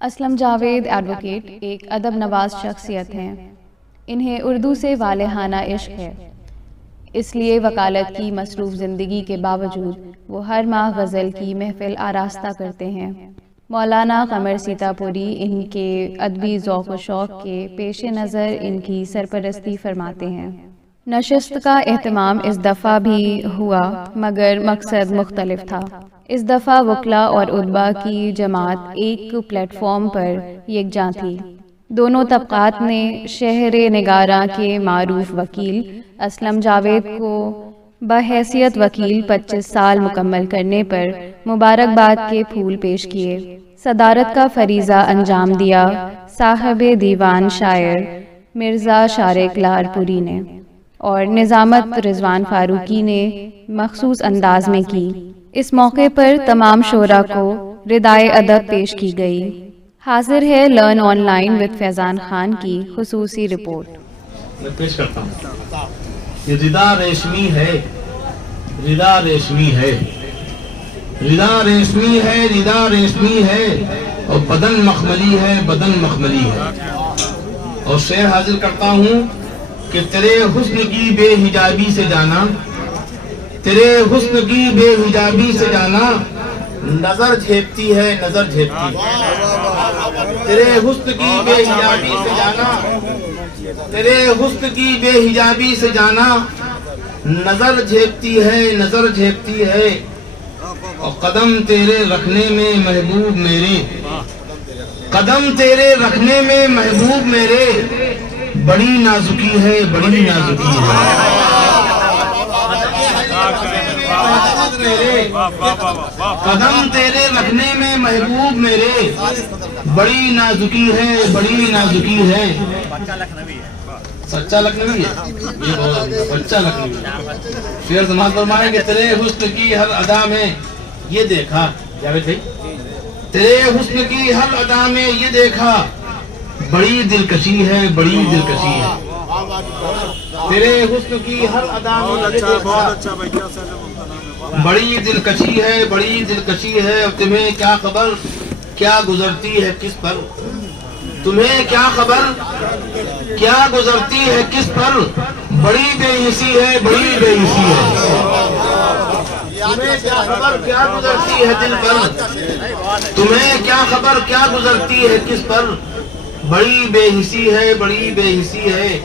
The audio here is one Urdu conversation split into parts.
اسلم جاوید ایڈوکیٹ ایک ادب نواز شخصیت ہیں۔ انہیں اردو سے والہانہ عشق ہے، اس لیے وکالت کی مصروف زندگی کے باوجود وہ ہر ماہ غزل کی محفل آراستہ کرتے ہیں۔ مولانا قمر سیتاپوری ان کے ادبی ذوق و شوق کے پیش نظر ان کی سرپرستی فرماتے ہیں۔ نشست کا اہتمام اس دفعہ بھی ہوا مگر مقصد مختلف تھا۔ اس دفعہ وکلا اور ادبا کی جماعت ایک پلیٹ فارم پر یکجاں تھی۔ دونوں طبقات نے شہر نگاراں کے معروف وکیل اسلم جاوید کو بحیثیت وکیل 25 سال مکمل کرنے پر مبارکباد کے پھول پیش کیے۔ صدارت کا فریضہ انجام دیا صاحب دیوان شاعر مرزا شارق لاہورپوری نے، اور نظامت رضوان فاروقی نے مخصوص انداز میں کی۔ اس موقع پر تمام شعراء کو ردائے ادب پیش کی گئی۔ حاضر ہے لرن آن لائن وتھ فیضان خان کی خصوصی رپورٹ۔ میں پیش کرتا ہوں۔ یہ ردا ریشمی ہے، ردا ریشمی ہے، ردا ریشمی ہے، ردا ریشمی ہے، اور بدن مخملی ہے، بدن مخملی ہے۔ اور شعر حاضر کرتا ہوں کہ تیرے حسن کی بے حجابی سے جانا، تیرے حسن کی بے حجابی سے جانا، نظر جھیپتی ہے، نظر جھیپتی ہے۔ تیرے حسن کی بے حجابی سے جانا، تیرے حسن کی بے حجابی سے جانا، نظر جھیپتی ہے، نظر جھیپتی ہے۔ اور قدم تیرے رکھنے میں محبوب میرے، قدم تیرے رکھنے میں محبوب میرے، بڑی نازکی ہے، بڑی نازکی ہے۔ قدم تیرے رکھنے میں محبوب میرے، بڑی نازکی ہے، بڑی نازکی ہے۔ سچا لکھنوی ہے، یہ سچا لکھنوی ہے۔ شعر سماعت فرمائیں کہ تیرے حسن کی ہر ادا میں یہ دیکھا، جاوید بھائی، تیرے حسن کی ہر ادا میں یہ دیکھا، بڑی دلکشی ہے، بڑی دلکشی ہے۔ تیرے حسن کی ہر ادا میں یہ دیکھا، بڑی دلکشی ہے، بڑی دلکشی ہے۔ تمہیں کیا خبر کیا گزرتی ہے کس پر، تمہیں کیا خبر کیا گزرتی ہے کس پر، بڑی بے حسی ہے، بڑی بے حسی ہے۔ تمہیں کیا خبر کیا گزرتی ہے دل پر، تمہیں کیا خبر کیا گزرتی ہے کس پر، بڑی بے حسی ہے، بڑی بے حسی ہے۔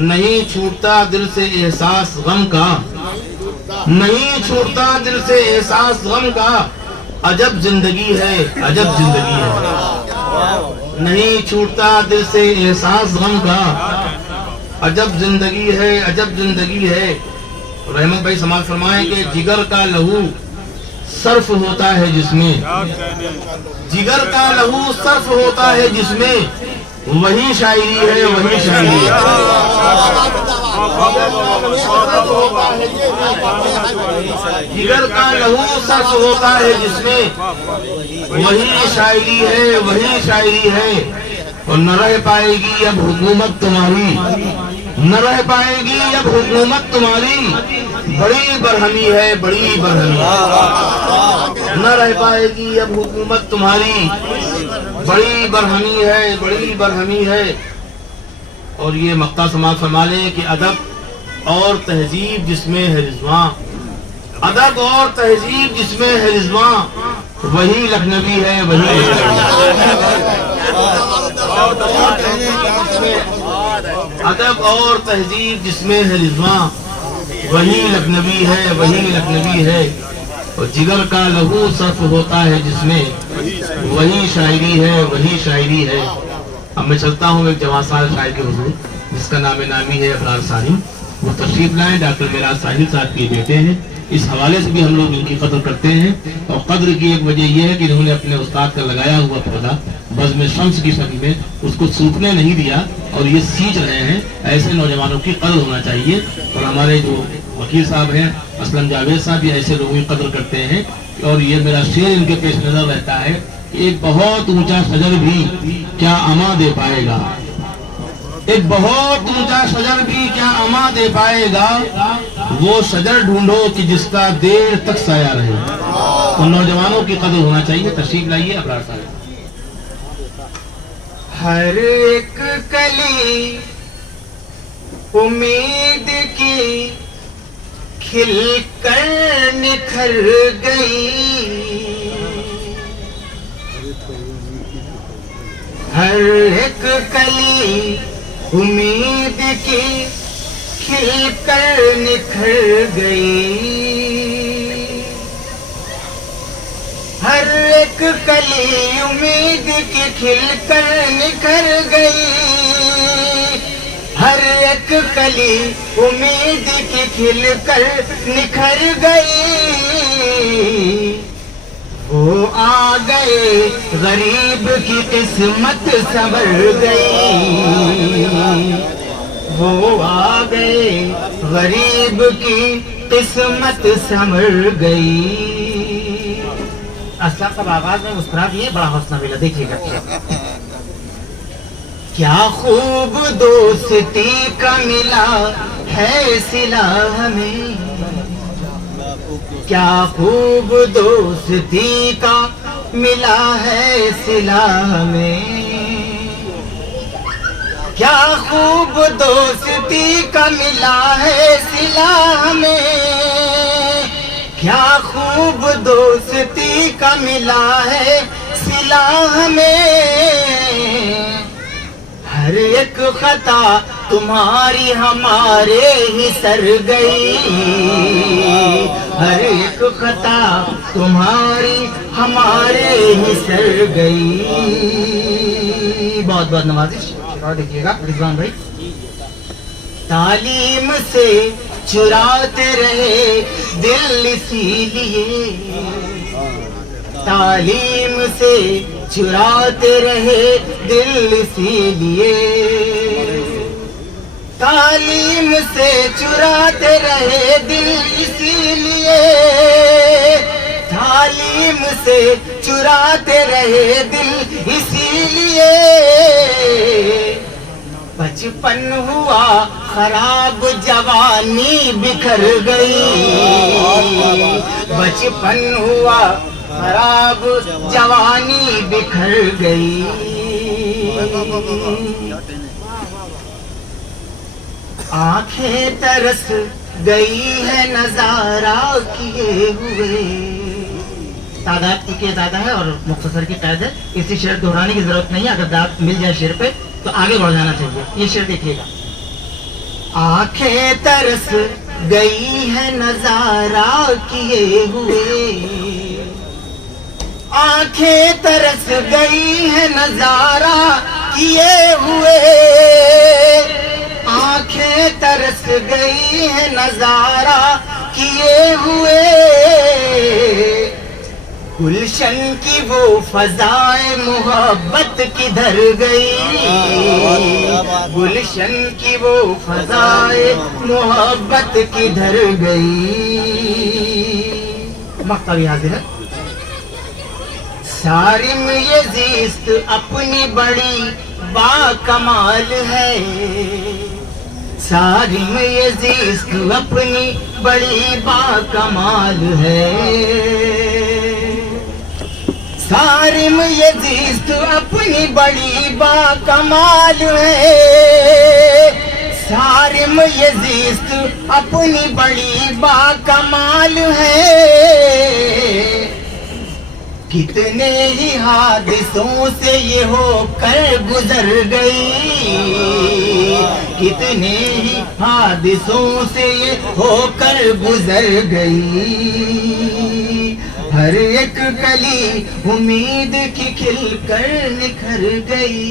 نہیں چھوٹتا دل سے احساس غم کا، نہیں چھوٹتا دل سے احساس غم کا، عجب زندگی ہے، عجب زندگی ہے۔ نہیں چھوٹتا دل سے احساس غم کا، عجب زندگی ہے، عجب زندگی ہے۔ رحمت بھائی سماعت فرمائیں کہ جگر کا لہو صرف ہوتا ہے جس میں، جگر کا لہو صرف ہوتا ہے جس میں، وہی شاعری ہے، وہی شاعری ہے۔ جگر کا لہو صرف ہوتا ہے جس میں، وہی شاعری ہے، وہی شاعری ہے۔ اور نہ رہ پائے گی اب حکومت تمہاری، نہ رہ پائے گی اب حکومت تمہاری، بڑی برہمی ہے، بڑی برہمی ہے۔ نہ رہ پائے گی اب حکومت تمہاری، بڑی برہمی ہے، بڑی برہمی ہے۔ اور یہ مقطع سماعت فرما لیں کہ ادب اور تہذیب جس میں ہے رضواں، ادب اور تہذیب جس میں ہے رضواں، وہی لکھنوی ہے، وہی ادب اور تہذیب جس میں ہے رضواں، وہی لکھنوی ہے، وہی لکھنوی ہے۔ اور جگر کا لہو صرف ہوتا ہے جس میں، وہی شاعری ہے، وہی شاعری ہے۔ اب میں چلتا ہوں ایک جوان سال شاعر کے حضور جس کا نام نامی ہے ابرار ثانی، وہ تشریف لائیں، ڈاکٹر میراج ساحل صاحب کے بیٹے ہیں۔ اس حوالے سے بھی ہم لوگ ان کی قدر کرتے ہیں، اور قدر کی ایک وجہ یہ ہے کہ انہوں نے اپنے استاد کا لگایا ہوا پودا بزم شمس کی شکل میں اس کو سوکھنے نہیں دیا، اور یہ سینچ رہے ہیں۔ ایسے نوجوانوں کی قدر ہونا چاہیے، اور ہمارے جو وکیل صاحب ہیں اسلم جاوید صاحب بھی ایسے لوگوں کی قدر کرتے ہیں۔ اور یہ میرا شعر ان کے پیش نظر رہتا ہے، ایک بہت اونچا شجر بھی کیا اما دے پائے گا، ایک بہت اونچا شجر بھی کیا اما دے پائے گا، وہ شجر ڈھونڈو کہ جس کا دیر تک سایہ رہے۔ تو نوجوانوں کی قدر ہونا چاہیے۔ تشریف لائیے ابرار صاحب۔ ہر ایک کلی امید کی کھل کر نکھر گئی، ہر ایک کلی امید کی کھل کر نکھر گئی، ہر ایک کلی امید کی کھل کر نکھر گئی، ہر ایک کلی امید کی کھل کر نکھر گئی، وہ آ گئے غریب کی قسمت سنور گئی، وہ آ گئے غریب کی قسمت سنور گئی۔ اسلام صاحب آغاز میں مسکرا دیے، بڑا حوصلہ ملا، دیکھیے گا کیا خوب دوستی کا ملا ہے صلہ ہمیں، کیا خوب دوستی کا ملا ہے صلہ ہمیں، کیا خوب دوستی کا ملا ہے صلہ ہمیں، کیا خوب دوستی کا ملا ہے صلہ ہمیں، ہر ایک خطا تمہاری ہمارے ہی سر گئی، ہر ایک خطا تمہاری ہمارے ہی سر گئی۔ بہت بہت نوازش، اور دیکھیے گا رضوان بھائی، تعلیم سے چراتے رہے دل اسی لیے، تعلیم سے چراتے رہے دل اسی لیے، تعلیم سے چراتے رہے دل اسی لیے، تعلیم سے چراتے رہے دل اسی لیے، بچپن ہوا خراب جوانی بکھر گئی، بچپن ہوا خراب جوانی بکھر گئی، آنکھیں ترس گئی ہے نظارہ کیے ہوئے، تعداد کی زیادہ ہے اور مختصر کی قید ہے، اسی شعر دہرانے کی ضرورت نہیں ہے، اگر داد مل جائے شعر پہ تو آگے بڑھ جانا چاہیے۔ یہ شعر دیکھیے گا، آنکھیں ترس گئی ہے نظارہ کیے ہوئے، آنکھیں ترس گئی ہے نظارہ کیے ہوئے، آنکھیں ترس گئی ہے نظارہ کیے ہوئے، گلشن کی وہ فضائے محبت کدھر گئی، گلشن کی وہ فضائے محبت کدھر گئی۔ مقطع بھی حاضر ہے، صارم یہ زیست اپنی بڑی با کمال ہے، صارم یہ زیست اپنی بڑی با کمال ہے، صارم یہ زیست اپنی بڑی با کمال ہے، صارم یہ زیست اپنی بڑی با کمال ہے، کتنے ہی حادثوں سے یہ ہو کر گزر گئی، کتنے ہی حادثوں سے یہ ہو کر گزر گئی، ہر ایک کلی امید کی کھل کر نکھر گئی،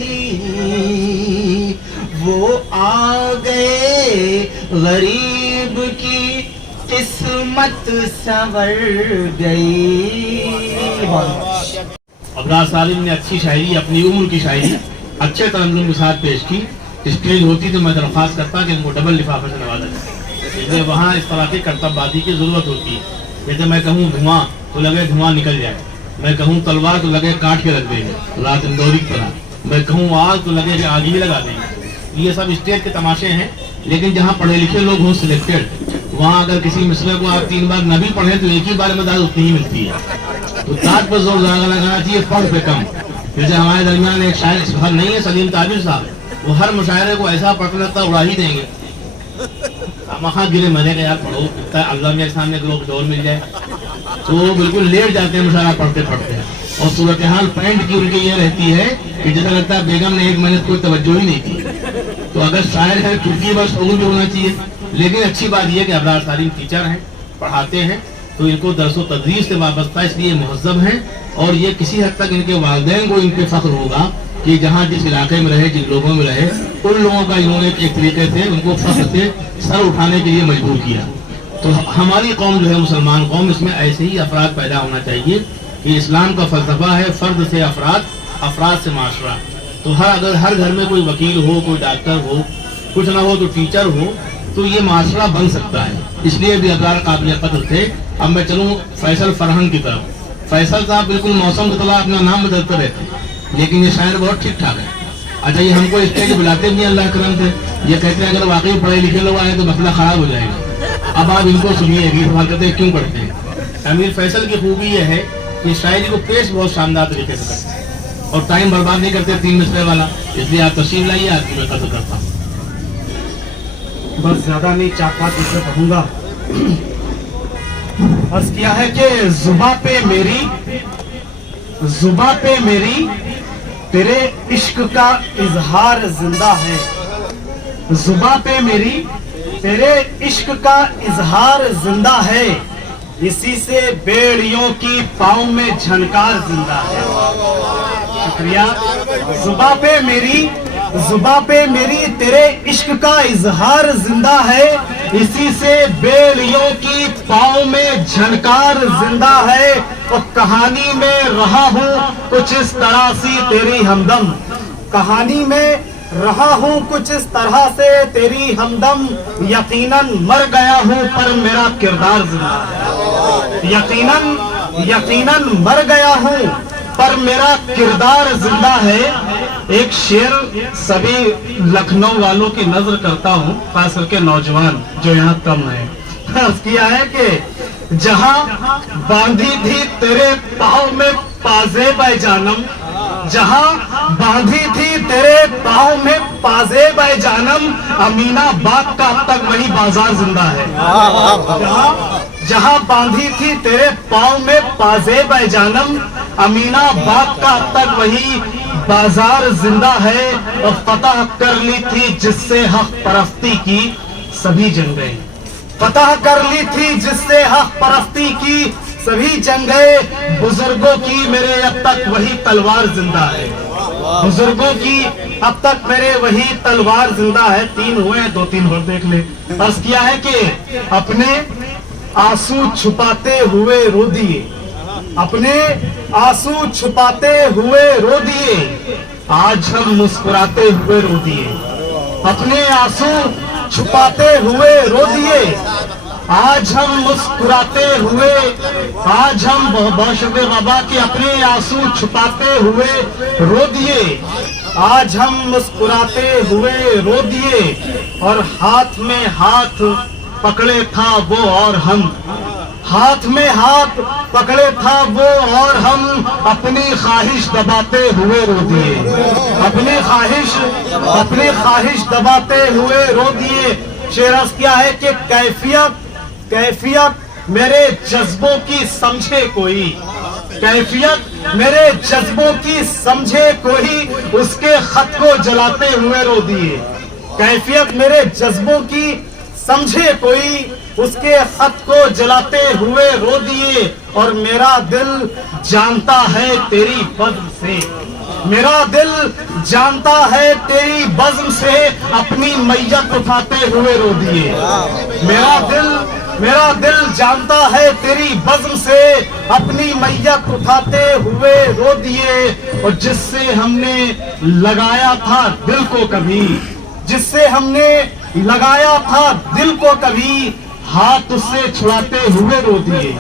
وہ آ گئے غریب کی قسمت سنور گئی۔ ابرار سالم نے اچھی شاعری، اپنی عمر کی شاعری اچھے ترنم کے ساتھ پیش کی، اسٹیج ہوتی تو میں درخواست کرتا کہ ان کو ڈبل لفافے سے نوازا جائے، وہاں اس طرح کی کرتب بازی کی ضرورت ہوتی ہے، جیسے میں کہوں دھواں تو لگے دھواں نکل جائے، میں کہوں تلوار تو لگے کاٹ کے رکھ دیں گے رات اندوری کی طرح، میں کہوں آگ تو لگے کہ آگ ہی لگا دیں گے۔ یہ سب اسٹیج کے تماشے ہیں، لیکن جہاں پڑھے لکھے لوگ ہوں سلیکٹڈ، وہاں اگر کسی مسئلے کو آپ 3 بار نہ بھی پڑھیں تو ایک ہی بار میں داد اتنی ہی ملتی ہے، تو داد پر زور زیادہ لگانا چاہیے، فرض پہ کم۔ جیسے ہمارے درمیان ایک شاعر اس وقت نہیں ہے سلیم طاہر صاحب, وہ ہر مشاعرے کو ایسا پڑھ لیتا اڑا ہی دیں گے. وہاں گرے مرے گا یار پڑھو, اللہ میرے سامنے لوگ ڈور مل جائے تو وہ بالکل لیٹ جاتے ہیں مشاعرہ پڑھتے پڑھتے. اور صورتحال پینٹ کی ان کی یہ رہتی ہے کہ جیسا لگتا ہے بیگم نے ایک مہینے کوئی توجہ ہی نہیں کی. تو اگر شاعر ہے ترکی بس اردو بھی ہونا چاہیے. لیکن اچھی بات یہ کہ ابرار سالم ٹیچر ہیں, پڑھاتے ہیں, تو ان کو درس و تدریس سے وابستہ اس لیے مہذب ہیں. اور یہ کسی حد تک ان کے والدین کو ان پہ فخر ہوگا کہ جہاں جس علاقے میں رہے, جن لوگوں میں رہے, ان لوگوں کا انہوں نے ایک طریقے سے ان کو فخر سے سر اٹھانے کے لیے مجبور کیا. تو ہماری قوم جو ہے مسلمان قوم, اس میں ایسے ہی افراد پیدا ہونا چاہیے کہ اسلام کا فلسفہ ہے فرد سے افراد, افراد سے معاشرہ. تو اگر ہر گھر میں کوئی وکیل ہو, کوئی ڈاکٹر ہو, کچھ نہ ہو تو ٹیچر ہو, تو یہ معاشرہ بن سکتا ہے. اس لیے بھی ابرار قابل قدر تھے. اب میں چلوں فیصل فرہنگ کی طرف. فیصل صاحب بالکل موسم کی طرح اپنا نام بدلتے رہتے, لیکن یہ شاعر بہت ٹھیک ٹھاک ہے. اچھا, یہ ہم کو اسٹیج بلاتے بھی اللہ کرم سے, یہ کہتے ہیں اگر واقعی پڑھے لکھے لوگ آئے تو مسئلہ خراب ہو جائے گا. اب آپ ان کو سنیے, یہ سوال کرتے ہیں کیوں پڑھتے ہیں. امیر فیصل کی خوبی یہ ہے کہ شاعری کو پیش بہت شاندار طریقے سے کرتے ہیں اور ٹائم برباد نہیں کرتے 3 مصرے والا. اس لیے آپ تشریف لائیے, آپ کی میں قدر کرتا ہوں. بس زیادہ نہیں, 4-5 مصرے پڑھوں گا. عرض کیا ہے کہ زباں پہ میری تیرے عشق کا اظہار زندہ ہے. زباں پہ میری تیرے عشق کا اظہار زندہ ہے, اسی سے بیڑیوں کی پاؤں میں جھنکار زندہ ہے. شکریہ. زباں پہ میری تیرے عشق کا اظہار زندہ ہے, اسی سے بیڑیوں کی پاؤں میں جھنکار زندہ ہے. اور کہانی میں رہا ہوں کچھ اس طرح سی تیری ہمدم, کہانی میں رہا ہوں کچھ اس طرح سے تیری ہمدم. یقیناً مر گیا ہوں پر میرا کردار زندہ ہے. یقیناً مر گیا ہوں پر میرا کردار زندہ ہے. ایک شعر سبھی لکھنؤ والوں کی نظر کرتا ہوں, خاص کر کے نوجوان جو یہاں کم ہیں. عرض کیا ہے کہ جہاں باندھی تھی تیرے پاؤں میں پازیب جانم, جہاں باندھی تھی تیرے پاؤں میں پازیب جانم, امینہ باغ کا اب تک وہی بازار زندہ ہے. جہاں باندھی تھی تیرے پاؤں میں پازیب جانم, امینہ باغ کا اب تک وہی بازار زندہ ہے. اور فتح کر لی تھی جس سے حق پرستی کی سبھی جنگیں, فتح کر لی تھی جس سے حق پرستی کی سبھی جنگیں. بزرگوں کی میرے اب تک وہی تلوار زندہ ہے, بزرگوں کی اب تک میرے وہی تلوار زندہ ہے. 3 ہوئے ہیں, 2-3 اور دیکھ لیں. عرض کیا ہے کہ اپنے آنسو چھپاتے ہوئے رو دیے, اپنے آنسو چھپاتے ہوئے رو دیے, آج ہم مسکراتے ہوئے رو دیے. اپنے آنسو چھپاتے ہوئے رو دیے, آج ہم مسکراتے ہوئے, آج ہم بہت شکریہ بابا کہ اپنے آنسو چھپاتے ہوئے رو دیے, آج ہم مسکراتے ہوئے رو دیے. اور ہاتھ میں ہاتھ پکڑے تھا وہ اور ہم, ہاتھ میں ہاتھ پکڑے تھا وہ اور ہم, اپنی خواہش دباتے ہوئے رو دیے, اپنی خواہش دباتے ہوئے رو دیے. شعر کیا ہے کہ کیفیت میرے جذبوں کی سمجھے کوئی, کیفیت میرے جذبوں کی سمجھے کوئی, اس کے خط کو جلاتے ہوئے رو دیے. کیفیت میرے جذبوں کی سمجھے کوئی, اس کے خط کو جلاتے ہوئے رو دیے. اور میرا دل جانتا ہے تیری بزم سے, میرا دل جانتا ہے تیری بزم سے, اپنی میت اٹھاتے ہوئے رو دیے. میرا دل جانتا ہے تیری بزم سے, اپنی میت اٹھاتے ہوئے رو دیے. اور جس سے ہم نے لگایا تھا دل کو کبھی, جس سے ہم نے لگایا تھا دل کو کبھی, ہاتھ اس سے چھڑاتے ہوئے رو دیے,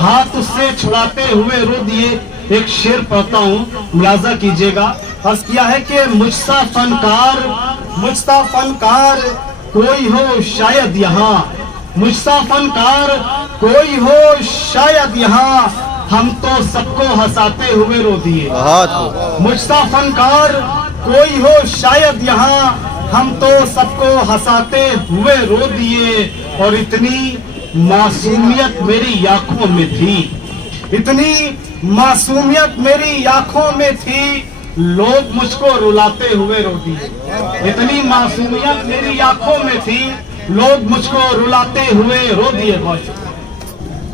ہاتھ اس سے چھڑاتے ہوئے رو دیے. ایک شعر پڑھتا ہوں, ملاحظہ کیجئے گا. عرض کیا ہے کہ مجھ سا فنکار کوئی ہو شاید یہاں, مجھ سا فنکار کوئی ہو شاید یہاں, ہم تو سب کو ہنساتے ہوئے رو دیے. بہت مجھ سا فنکار کوئی ہو شاید یہاں, ہم تو سب کو ہنساتے ہوئے رو دیے. اور اتنی معصومیت میری آنکھوں میں تھی, اتنی معصومیت میری آنکھوں میں تھی, لوگ مجھ کو رلاتے ہوئے رو دیے. اتنی معصومیت میری آنکھوں میں تھی, لوگ مجھ کو رلاتے ہوئے رو دیے.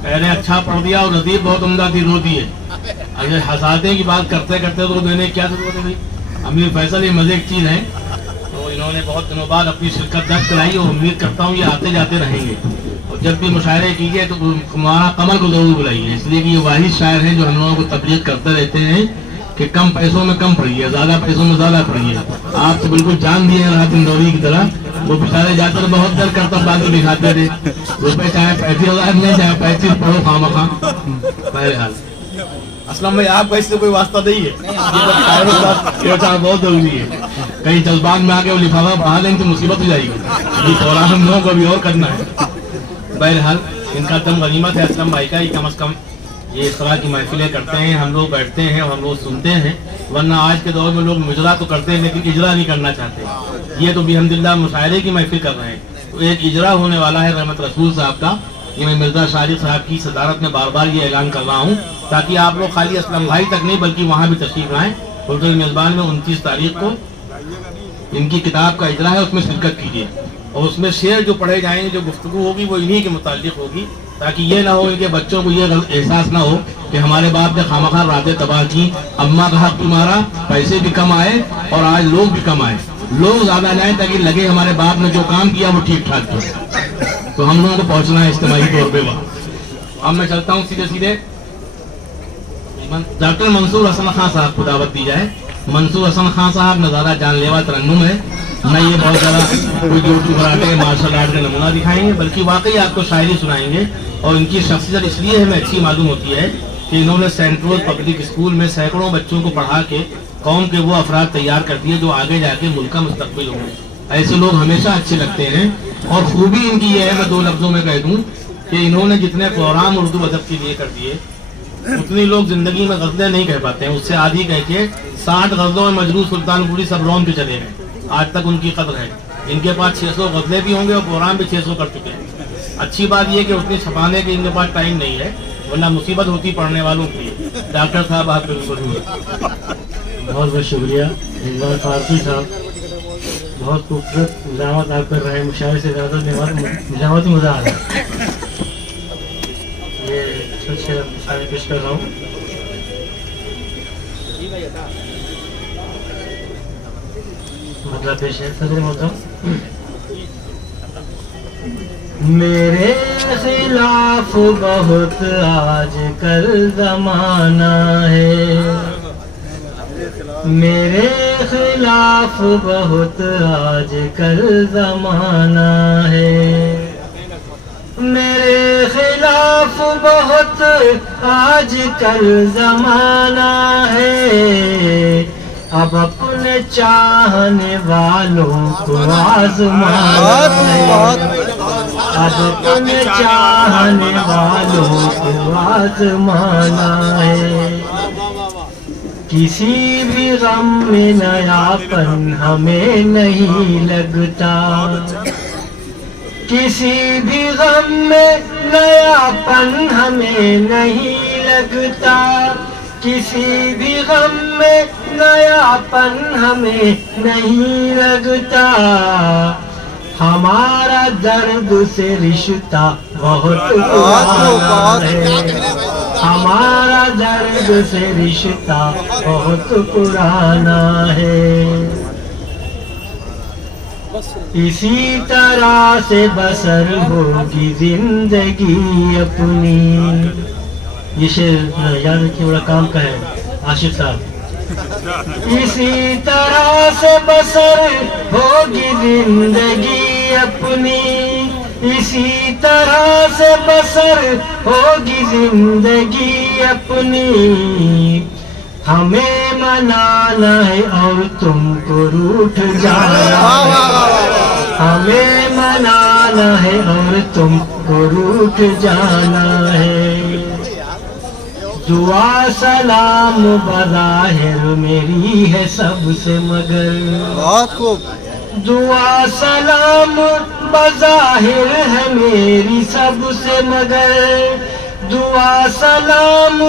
پہلے اچھا پڑھ دیا اور نصیب بہت عمدہ تھی, رو دیے. اگر ہنساتے کی بات کرتے کرتے رو دینے کی کیا ضرورت ہے بھائی. امیر فیصل یہ مزے کی چیز ہے, تو انہوں نے بہت دنوں بعد اپنی شرکت درج کرائی اور امید کرتا ہوں یہ آتے جاتے رہیں گے. اور جب بھی مشاعرے کیجیے تو ہمارا قمر کو ضرور بلائیے, اس لیے کہ یہ واحد شاعر ہیں جو ہم لوگوں کو تبلیغ کرتے رہتے ہیں کہ کم پیسوں میں کم پڑھیے, زیادہ پیسوں میں زیادہ پڑھیے. آپ تو بالکل جان دیے رات اندوری کی طرح. وہ بیچارے جا کر بہت در کرتا بعد میں دکھاتے تھے, روپے چاہے 35,000 لیں چاہے 35 پڑھو خواہ. بہرحال اسلم بھائی آپ کا اس سے کوئی واسطہ نہیں ہے, بہت ضروری ہے. کہیں جذبات میں آ کے وہ لفافہ بڑھا دیں تو مصیبت ہو جائے گی. یہ پروگرام ہم لوگوں کو بھی اور کرنا ہے. بہرحال ان کا دم غنیمت ہے اسلم بھائی کا, یہ کم از کم یہ اس طرح کی محفلیں کرتے ہیں, ہم لوگ بیٹھتے ہیں اور ہم لوگ سنتے ہیں. ورنہ آج کے دور میں لوگ مجرا تو کرتے ہیں لیکن اجرا نہیں کرنا چاہتے. یہ تو بھی الحمدللہ مشاعرے کی محفل کر رہے ہیں, تو ایک اجرا ہونے والا ہے رحمت رسول صاحب کا. یہ میں مرزا شارق صاحب کی صدارت میں بار بار یہ اعلان کر رہا ہوں تاکہ آپ لوگ خالی اسلم بھائی تک نہیں بلکہ وہاں بھی تشریف لائیں. ہوٹل میزبان میں 29 تاریخ کو ان کی کتاب کا اجرا ہے, اس میں شرکت کیجیے. اور اس میں شعر جو پڑھے جائیں گے, جو گفتگو ہوگی وہ انہی کے متعلق ہوگی, تاکہ یہ نہ ہو ان کے بچوں کو یہ احساس نہ ہو کہ ہمارے باپ نے خامخواہ راتیں تباہ کی, اماں کا حق تمہارا, پیسے بھی کم آئے اور آج لوگ بھی کم آئے. لوگ زیادہ جائیں تاکہ لگے ہمارے باپ نے جو کام کیا وہ ٹھیک ٹھاک کیا. تو ہم لوگوں کو پہنچنا ہے اجتماعی طور پہ وہاں. اب میں چلتا ہوں سیدھے ڈاکٹر منصور حسن خان صاحب کو دعوت دی جائے. منصور حسن خان صاحب نظارہ جان لیوا ترنم ہے. نہ یہ بہت زیادہ کوئی جوڑ کراٹے مارشل آرٹ کا نمونہ دکھائیں گے بلکہ واقعی آپ کو شاعری سنائیں گے. اور ان کی شخصیت اس لیے ہمیں اچھی معلوم ہوتی ہے کہ انہوں نے سینٹ روز پبلک اسکول میں سینکڑوں بچوں کو پڑھا کے قوم کے وہ افراد تیار کر دیے جو آگے جا کے ملک کا مستقبل ہوں. ایسے لوگ ہمیشہ اچھے لگتے ہیں. اور خوبی ان کی یہ ہے, میں 2 لفظوں میں کہہ دوں کہ انہوں نے جتنے پروگرام اردو ادب کے لیے کر دیے اتنی لوگ زندگی میں غزلیں نہیں کہہ پاتے ہیں. اس سے آدھی کہہ کے 60 غزلوں میں مجروح سلطان پوری سب رون کے چلے گئے. آج تک ان کی قدر ہے. ان کے پاس 600 غزلیں بھی ہوں گے اور پروگرام بھی 600 کر چکے ہیں. اچھی بات یہ کہ اتنی چھپانے کے ان کے پاس ٹائم نہیں ہے, ورنہ مصیبت ہوتی پڑھنے والوں کی. ڈاکٹر صاحب آپ کے بہت بہت شکریہ. اقبال فارسی صاحب بہت خوبصورت نظامت آپ کر رہے ہیں, مشاعرے سے زیادہ نظامت مزہ آ رہا ہے. یہ سچ مشاعرے پیش کر رہا ہوں. مطلب پیش ہے صدر محترم. میرے خلاف بہت آج کل زمانہ ہے, میرے خلاف بہت آج کل زمانہ ہے, میرے خلاف بہت آج کل زمانہ ہے. اب اپنے چاہنے والوں کو آزمانا ہے, اب اپنے چاہنے والوں کو آزمانا ہے. کسی بھی غم میں نیاپن ہمیں نہیں لگتا, کسی بھی غم میں نیاپن ہمیں نہیں لگتا, کسی بھی غم میں نیاپن ہمیں نہیں لگتا. ہمارا درد سے رشتہ بہت پرانا ہے, ہمارا درد سے رشتہ بہت پرانا ہے. اسی طرح سے بسر ہوگی زندگی اپنی. یہ شعر یاد رکھیے بڑا کام کا ہے عاشق صاحب. اسی طرح سے بسر ہوگی زندگی اپنی, اسی طرح سے بسر ہوگی زندگی اپنی. ہمیں منانا ہے اور تم کو روٹھ جانا ہے, ہمیں منانا ہے اور تم کو روٹھ جانا ہے. دعا سلام بظاہر میری ہے سب سے مگر بہت خوب. دعا سلام بظاہر ہے میری سب سے مگر دعا سلام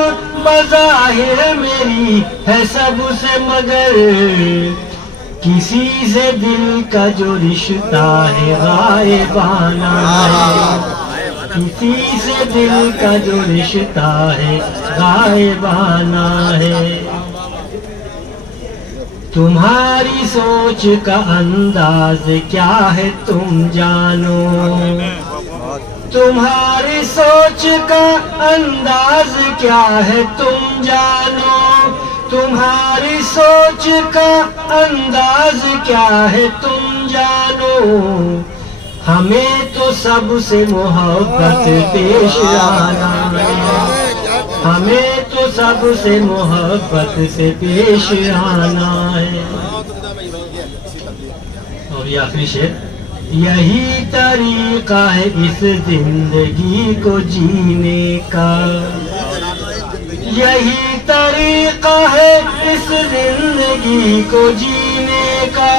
بظاہر میری ہے سب سے مگر کسی سے دل کا جو رشتہ ہے غائبانہ ہے کسی سے دل کا جو رشتہ ہے غائبانہ ہے تمہاری سوچ کا انداز کیا ہے تم جانو تمہاری سوچ کا انداز کیا ہے تم جانو تمہاری سوچ کا انداز کیا ہے تم جانو ہمیں تو سب سے محبت پیش آنا ہے ہمیں تو سب سے محبت سے پیش آنا ہے اور یہ آخری شعر یہی طریقہ ہے اس زندگی کو جینے کا یہی طریقہ ہے اس زندگی کو جینے کا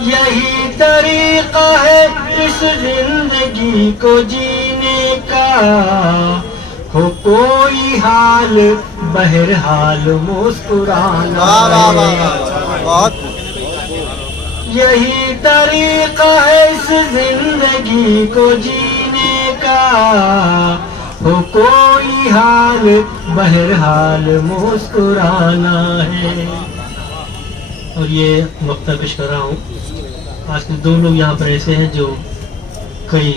یہی طریقہ ہے اس زندگی کو جینے کا ہو کوئی حال بہرحال مسکرانا بہت یہی طریقہ ہے اس زندگی کو جینے کا ہو کوئی حال بہرحال مسکرانا ہے اور یہ وقت پیش کر رہا ہوں آج کل دو لوگ یہاں پر ایسے ہیں جو کئی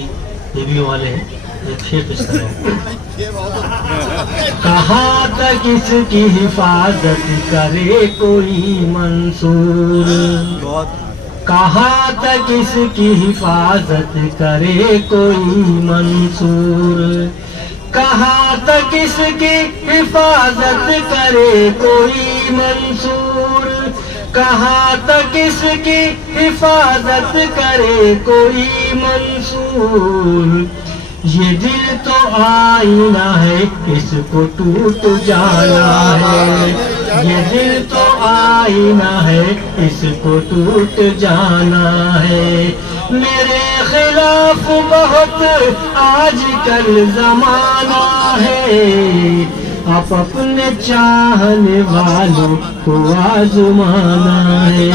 دیویوں والے ہیں ایک شعر پیش کر رہا ہوں کہاں تک اس کی حفاظت کرے کوئی منصور کہاں تک اس کی حفاظت کرے کوئی منصور کہاں تک اس کی حفاظت کرے کوئی منصور کہاں تک اس کی حفاظت کرے کوئی منصور یہ دل تو آئینہ ہے اس کو ٹوٹ جانا ہے یہ دل تو آئینہ ہے اس کو ٹوٹ جانا ہے میرے خلاف بہت آج کل زمانہ ہے آپ اپنے چاہنے والوں کو آزمانا ہے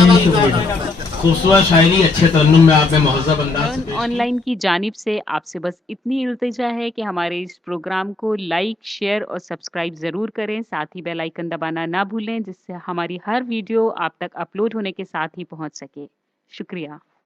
خوبصورت شاعری اچھے ترنم میں آپ نے مہذب انداز سے آن لائن کی جانب سے آپ سے بس اتنی التجا ہے کہ ہمارے اس پروگرام کو لائک شیئر اور سبسکرائب ضرور کریں ساتھ ہی بیل آئیکن دبانا نہ بھولیں جس سے ہماری ہر ویڈیو آپ تک اپلوڈ ہونے کے ساتھ ہی پہنچ سکے شکریہ